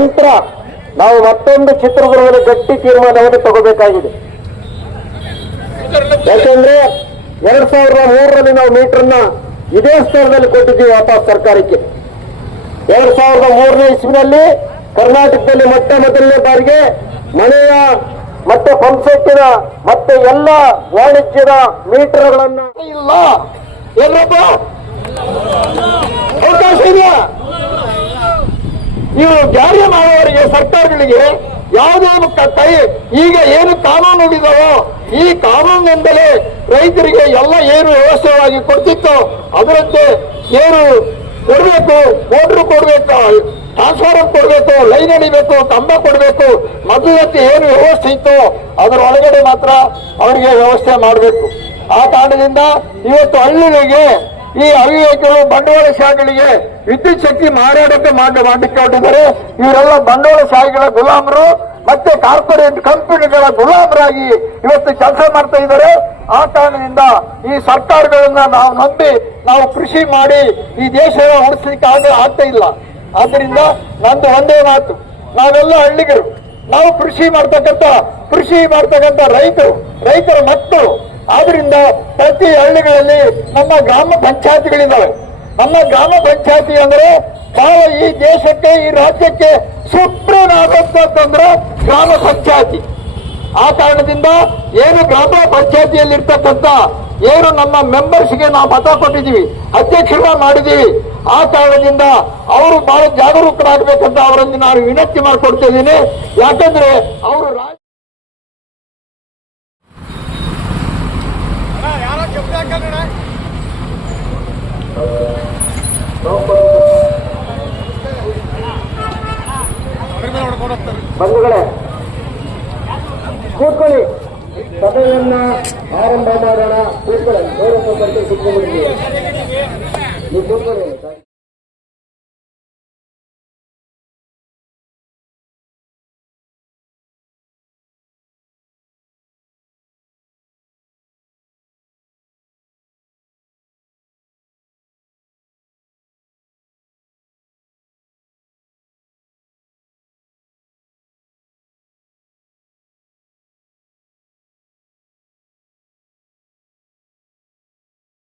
ನಂತರ ನಾವು ಮತ್ತೊಂದು ಚಿತ್ರದುರ್ಗದ ಗಟ್ಟಿ ತೀರ್ಮಾನವನ್ನು ತಗೋಬೇಕಾಗಿದೆ. ಯಾಕಂದ್ರೆ ಎರಡ್ ಸಾವಿರದ ಮೂರರಲ್ಲಿ ನಾವು ಮೀಟರ್ನ ಇದೇ ಸ್ಥಳದಲ್ಲಿ ಕೊಟ್ಟಿದ್ದೀವಿ ವಾಪಸ್ ಸರ್ಕಾರಕ್ಕೆ. ಎರಡ್ ಸಾವಿರದ ಮೂರನೇ ಇಸ್ವಿನಲ್ಲಿ ಕರ್ನಾಟಕದಲ್ಲಿ ಮೊಟ್ಟ ಮೊದಲನೇ ಬಾರಿಗೆ ಮನೆಯ ಮತ್ತೆ ಪಂಪ್ಸೆಟ್ಟಿನ ಮತ್ತೆ ಎಲ್ಲ ವಾಣಿಜ್ಯದ ಮೀಟರ್ಗಳನ್ನ ಇಲ್ಲ. ಎಲ್ಲಪ್ಪ! ನೀವು ಜಾರಿ ಮಾಡುವವರಿಗೆ ಸರ್ಕಾರಗಳಿಗೆ ಯಾವುದೇ ಕೈ, ಈಗ ಏನು ಕಾನೂನು ಇದಾವೋ ಈ ಕಾನೂನಿನಿಂದಲೇ ರೈತರಿಗೆ ಎಲ್ಲ ಏನು ವ್ಯವಸ್ಥೆವಾಗಿ ಕೊಡ್ತಿತ್ತು, ಅದರಂತೆ ಏನು ಕೊಡಬೇಕು, ಮೋಟ್ರು ಕೊಡಬೇಕು, ಟ್ರಾನ್ಸ್ಫಾರ್ಮರ್ ಕೊಡಬೇಕು, ಲೈನ್ ಎಳಿಬೇಕು ಕಂಬ ಕೊಡಬೇಕು ಮದುವೆ ಏನು ವ್ಯವಸ್ಥೆ ಇತ್ತು, ಅದರ ಒಳಗಡೆ ಮಾತ್ರ ಅವರಿಗೆ ವ್ಯವಸ್ಥೆ ಮಾಡಬೇಕು. ಆ ಕಾರಣದಿಂದ ಇವತ್ತು ಹಳ್ಳಿಗಳಿಗೆ ಈ ಅವಿವೇಕಗಳು ಬಂಡವಾಳಶಾಹಿಗಳಿಗೆ ವಿದ್ಯುತ್ ಶಕ್ತಿ ಮಾರಾಟಕ್ಕೆ ಮಾಡಿ ಮಾಡಲಿಕ್ಕೆ ಹೊರಟಿದ್ದಾರೆ ಇವರೆಲ್ಲ ಬಂಡವಾಳಶಾಹಿಗಳ ಗುಲಾಮರು ಮತ್ತೆ ಕಾರ್ಪೊರೇಟ್ ಕಂಪನಿಗಳ ಗುಲಾಮರಾಗಿ ಇವತ್ತು ಕೆಲಸ ಮಾಡ್ತಾ ಇದ್ದಾರೆ. ಆ ಕಾರಣದಿಂದ ಈ ಸರ್ಕಾರಗಳನ್ನ ನಾವು ನಂಬಿ ನಾವು ಕೃಷಿ ಮಾಡಿ ಈ ದೇಶ ಉಳಿಸಲಿಕ್ಕೆ ಆಗ ಆಗ್ತಾ ಇಲ್ಲ. ಆದ್ರಿಂದ ನಂದು ಒಂದೇ ಮಾತು, ನಾವೆಲ್ಲ ಹಳ್ಳಿಗರು, ನಾವು ಕೃಷಿ ಮಾಡ್ತಕ್ಕಂಥ ಕೃಷಿ ಮಾಡ್ತಕ್ಕಂಥ ರೈತರು, ರೈತರ ಮಕ್ಕಳು ಆದ್ರಿಂದ ಪ್ರತಿ ಹಳ್ಳಿಗಳಲ್ಲಿ ನಮ್ಮ ಗ್ರಾಮ ಪಂಚಾಯತಿಗಳಿದ್ದಾವೆ. ನಮ್ಮ ಗ್ರಾಮ ಪಂಚಾಯತಿ ಅಂದ್ರೆ ಬಹಳ ಈ ದೇಶಕ್ಕೆ, ಈ ರಾಜ್ಯಕ್ಕೆ ಸುಪ್ರೀಂ ಆದಂತಂದ್ರೆ ಗ್ರಾಮ ಪಂಚಾಯತಿ. ಆ ಕಾರಣದಿಂದ ಏನು ಗ್ರಾಮ ಪಂಚಾಯತಿಯಲ್ಲಿ ಇರ್ತಕ್ಕಂಥ ಏನು ನಮ್ಮ ಮೆಂಬರ್ಸ್ಗೆ ನಾವು ಮತ ಕೊಟ್ಟಿದ್ದೀವಿ, ಅಧ್ಯಕ್ಷರ ಮಾಡಿದ್ದೀವಿ, ಆ ಕಾರಣದಿಂದ ಅವರು ಬಹಳ ಜಾಗರೂಕರಾಗಬೇಕಂತ ಅವರಲ್ಲಿ ನಾನು ವಿನಂತಿ ಮಾಡಿಕೊಡ್ತಿದ್ದೀನಿ ಯಾಕಂದ್ರೆ ಅವರು ಬಂಧುಗಳೇ ಕೂತ್ಕೊಳ್ಳಿ. ಸಭೆಯನ್ನ ಆರಂಭ ಮಾಡೋಣ. ಕೂತ್ಕೊಳ್ಳಿ. ಗೌರವ ಕೊಟ್ಟಂತೆ ಕೂತ್ಕೊಂಡಿದ್ದೀವಿ ನೀವು ಕೂತ್ಕೊಳ್ಳಿ.